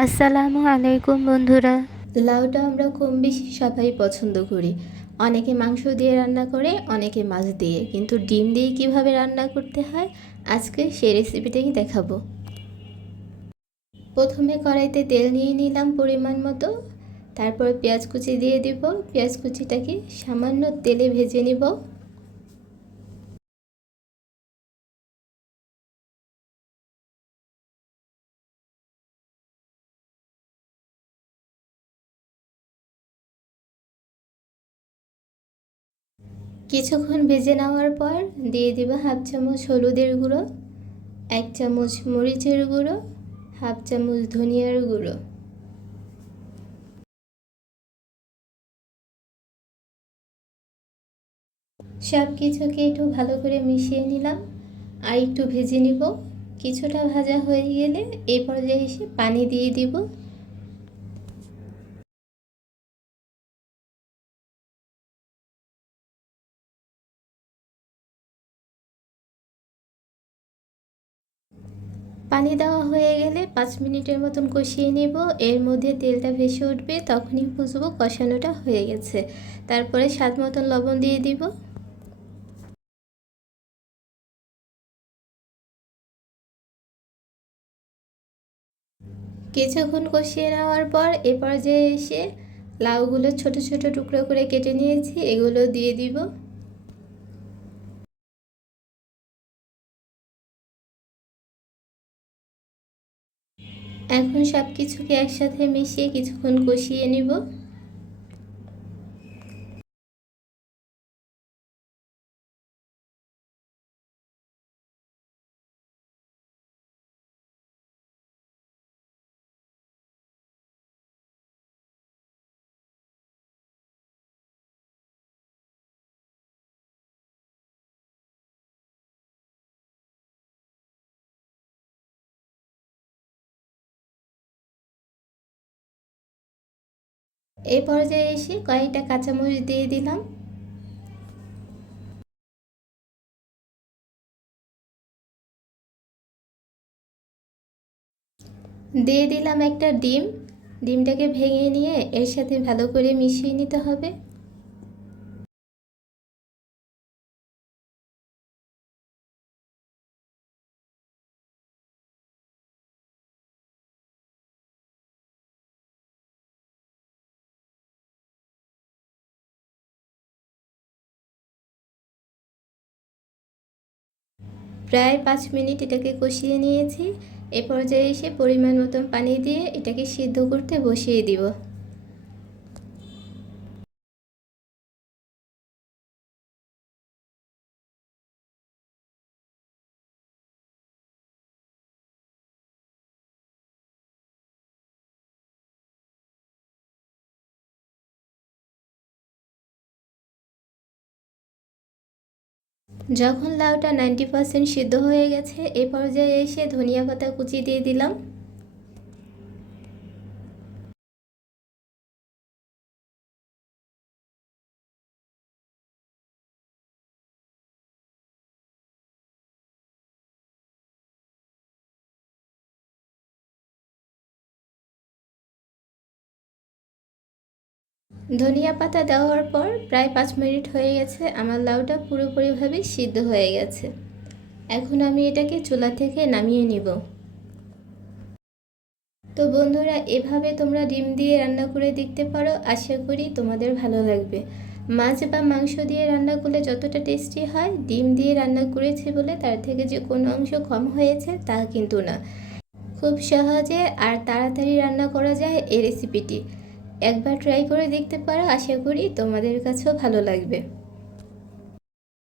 আসসালামু আলাইকুম বন্ধুরা। লাউটা আমরা কম বেশি সবাই পছন্দ করি। অনেকে মাংস দিয়ে রান্না করে, অনেকে মাছ দিয়ে, কিন্তু ডিম দিয়ে কিভাবে রান্না করতে হয় আজকে সেই রেসিপিটাই দেখাবো। প্রথমে কড়াইতে তেল নিয়ে নিলাম পরিমাণ মতো, তারপর পেঁয়াজ কুচি দিয়ে দিব। পেঁয়াজ কুচিটাকে সামান্য তেলে ভেজে নিব। কিছুক্ষণ ভেজে নেওয়ার পর দিয়ে দিব হাফ চামচ হলুদের গুঁড়ো, 1 চামচ মরিচের গুঁড়ো, হাফ চামচ ধনিয়ার গুঁড়ো। সব কিছুকে একটু ভালো করে মিশিয়ে নিলাম আর একটু ভেজে নিব। কিছুটা ভাজা হয়ে গেলে এই পর্যায়ে এসে পানি দিয়ে দিব। পানি দেওয়া হয়ে গেলে 5 মিনিটের মতন কষিয়ে নেব। এর মধ্যে তেলটা ভেসে উঠবে, তখনই বুঝবো কষানোটা হয়ে গেছে। তারপরে স্বাদ মতন লবণ দিয়ে দিব। কিছুক্ষণ কষিয়ে নেওয়ার পর এ পর্যায়ে এসে লাউগুলো ছোট ছোট টুকরো করে কেটে নিয়েছি, এগুলো দিয়ে দিব। এখন সব কিছুকে একসাথে মিশিয়ে কিছুক্ষণ কষিয়ে নিব। এই পর্যায়ে এসে কয়েকটা কাঁচামরিচ দিয়ে দিলাম। দিয়ে দিলাম একটা ডিম। ডিমটাকে ভেঙে নিয়ে এর সাথে ভালো করে মিশিয়ে নিতে হবে। প্রায় 5 মিনিট এটাকে কষিয়ে নিয়েছি। এ পর্যায়ে এসে পরিমাণ মতন পানি দিয়ে এটাকে সিদ্ধ করতে বসিয়ে দিব। যখন লাউটা 90% সিদ্ধ হয়ে গেছে এ পর্যায়ে এসে ধনিয়া পাতা কুচি দিয়ে দিলাম। ধনিয়া পাতা দেওয়ার পর প্রায় 5 মিনিট হয়ে গেছে, আমার লাউটা পুরোপুরিভাবে সিদ্ধ হয়ে গেছে। এখন আমি এটাকে চুলা থেকে নামিয়ে নিব। তো বন্ধুরা, এভাবে তোমরা ডিম দিয়ে রান্না করে দেখতে পারো, আশা করি তোমাদের ভালো লাগবে। মাছ বা মাংস দিয়ে রান্না করলে যতটা টেস্টি হয়, ডিম দিয়ে রান্না করেছি বলে তার থেকে যে কোনো অংশ কম হয়েছে তা কিন্তু না। খুব সহজে আর তাড়াতাড়ি রান্না করা যায় এই রেসিপিটি। একবার ট্রাই করে দেখতে পারো, আশা করি তোমাদের কাছেও ভালো লাগবে।